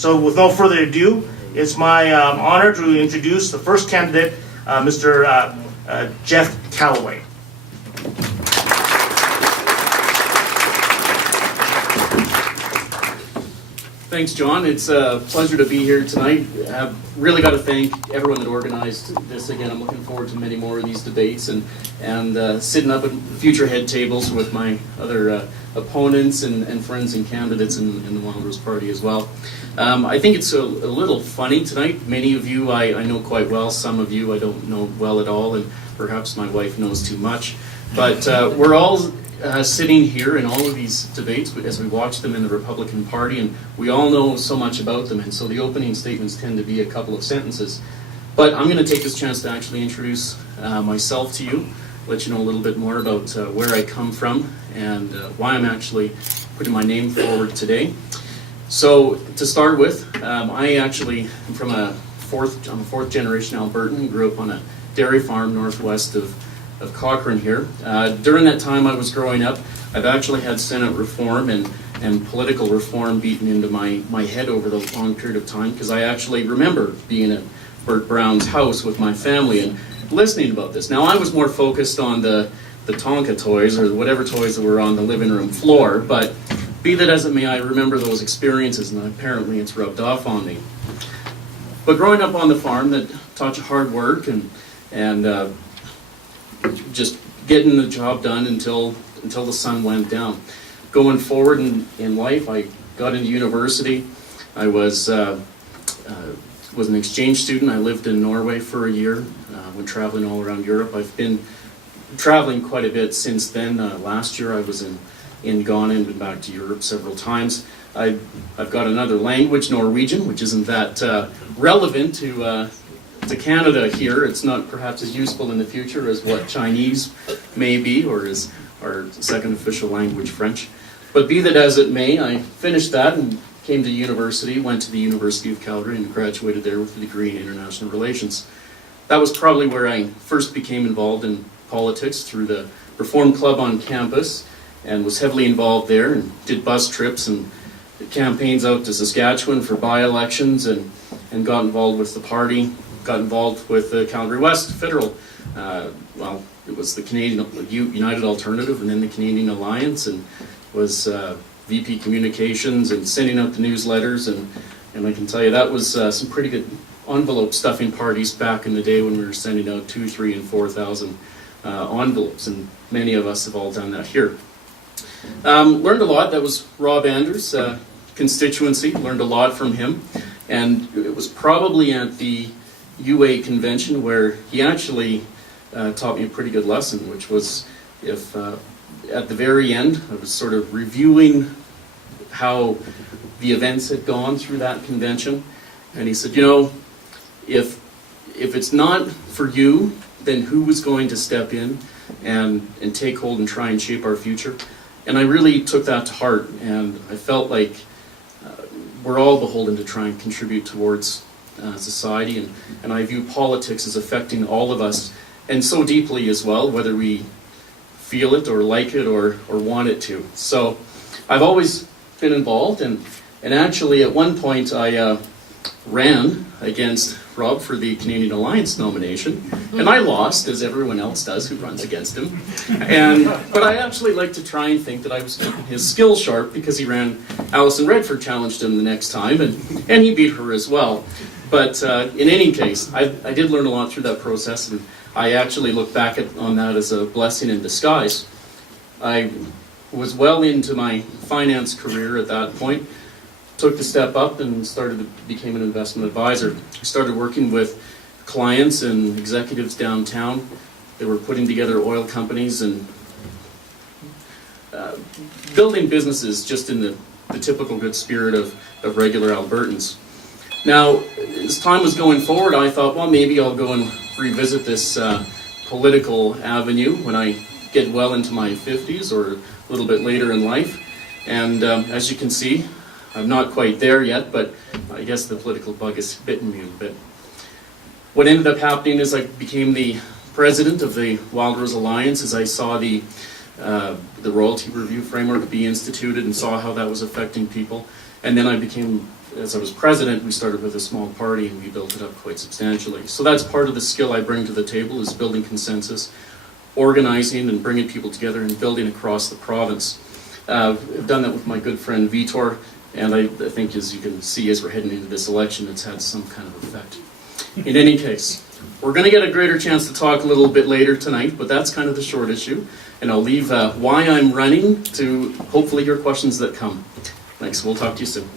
So with no further ado, it's my honor to introduce the first candidate, Mr. Jeff Callaway. Thanks, John. It's a pleasure to be here tonight. I've really got to thank everyone that organized this. Again, I'm looking forward to many more of these debates and sitting up at future head tables with my other opponents and friends and candidates in the Wildrose Party as well. I think it's a little funny tonight. Many of you I know quite well. Some of you I don't know well at all, and perhaps my wife knows too much. But we're all sitting here in all of these debates as we watch them in the Republican Party, and we all know so much about them, and so the opening statements tend to be a couple of sentences. But I'm going to take this chance to actually introduce myself to you, let you know a little bit more about where I come from and why I'm actually putting my name forward today. So to start with, I actually am from I'm a fourth generation Albertan, grew up on a dairy farm northwest of Cochrane here. During that time I was growing up, I've actually had Senate reform and political reform beaten into my head over the long period of time, because I actually remember being at Bert Brown's house with my family and listening about this. Now I was more focused on the Tonka toys or whatever toys that were on the living room floor, but be that as it may, I remember those experiences, and apparently it's rubbed off on me. But growing up on the farm, that taught you hard work and just getting the job done until the sun went down. Going forward in life, I got into university. I was an exchange student. I lived in Norway for a year, went traveling all around Europe. I've been traveling quite a bit since then. Last year I was in Ghana and been back to Europe several times. I've got another language, Norwegian, which isn't that relevant to Canada here. It's not perhaps as useful in the future as what Chinese may be, or as our second official language, French. But be that as it may, I finished that and came to university, went to the University of Calgary and graduated there with a degree in international relations. That was probably where I first became involved in politics, through the Reform Club on campus, and was heavily involved there and did bus trips and campaigns out to Saskatchewan for by-elections and got involved with the party. Got involved with the Calgary West Federal, it was the Canadian United Alternative and then the Canadian Alliance, and was VP Communications and sending out the newsletters, and I can tell you that was some pretty good envelope stuffing parties back in the day when we were sending out 2,000, 3,000, and 4,000 envelopes, and many of us have all done that here. Learned a lot. That was Rob Anders' constituency. Learned a lot from him, and it was probably at the UA convention where he actually taught me a pretty good lesson, which was if at the very end I was sort of reviewing how the events had gone through that convention, and he said, you know, if it's not for you, then who was going to step in and take hold and try and shape our future? And I really took that to heart, and I felt like we're all beholden to try and contribute towards society, and I view politics as affecting all of us, and so deeply as well, whether we feel it or like it or want it to. So I've always been involved, and actually at one point I ran against Rob for the Canadian Alliance nomination, and I lost, as everyone else does who runs against him. But I actually like to try and think that I was keeping his skills sharp, because he ran. Alison Redford challenged him the next time, and he beat her as well. But in any case, I did learn a lot through that process, and I actually look back on that as a blessing in disguise. I was well into my finance career at that point, took the step up and became an investment advisor. I started working with clients and executives downtown. They were putting together oil companies and building businesses just in the typical good spirit of regular Albertans. Now, as time was going forward, I thought, well, maybe I'll go and revisit this political avenue when I get well into my 50s or a little bit later in life. And as you can see, I'm not quite there yet, but I guess the political bug has bitten me a bit. What ended up happening is I became the president of the Wildrose Alliance as I saw the royalty review framework be instituted and saw how that was affecting people. And then as I was president, we started with a small party and we built it up quite substantially. So that's part of the skill I bring to the table, is building consensus, organizing and bringing people together and building across the province. I've done that with my good friend Vitor, and I think, as you can see, as we're heading into this election, it's had some kind of effect. In any case, we're going to get a greater chance to talk a little bit later tonight, but that's kind of the short issue. And I'll leave why I'm running to hopefully your questions that come. Thanks. We'll talk to you soon.